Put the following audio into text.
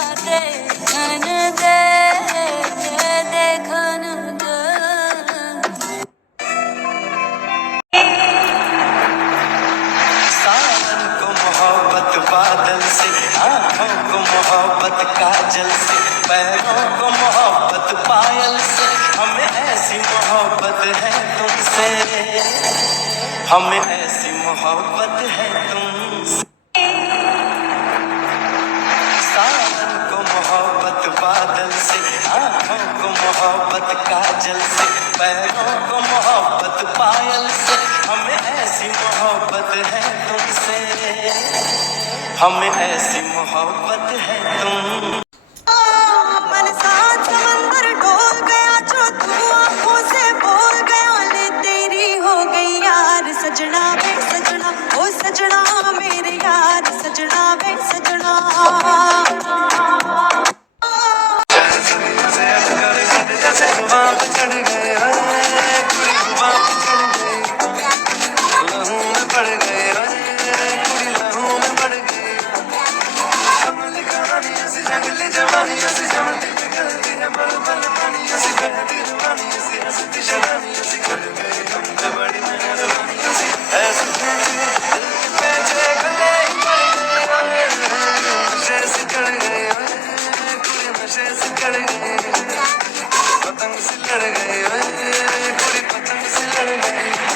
देखन दे, देखन दे। सावन को मोहब्बत बादल से, आँखों को मोहब्बत काजल से, पैरों को मोहब्बत पायल से, हमें ऐसी मोहब्बत है तुमसे, हमें ऐसी मोहब्बत है तुमसे। सावन को मोहब्बत बादल से, आँखों को मोहब्बत काजल से, पैरों को मोहब्बत पायल से, हमें ऐसी मोहब्बत है तुमसे, हमें ऐसी मोहब्बत है तुम। मन साथ समंदर डोल गया जो तू आंखों से बोल गया, ले तेरी हो गई यार सजना वे सजना, ओ सजना मेरे यार सजना वे सजना। चढ़ गए कुड़ी जुबां पे चढ़ गई, लहू में पड़ गए कुड़ी लहू में पड़ गई। कमली कहानी ऐसी जंगली जवानी ऐसी जमती पिघलती है पल पल पानी ऐसी बहती जवानी ऐसी हंसती शरानी ऐसी कर गए हम पे बड़ी मेहरबानी ऐसी ऐसी दिल के पेचे गले पड़ गए, नशे से चढ़ गए कुड़ी नशे से चढ़ गए, पतंग से लड़ गए कुड़ी पतंग से लड़ गई।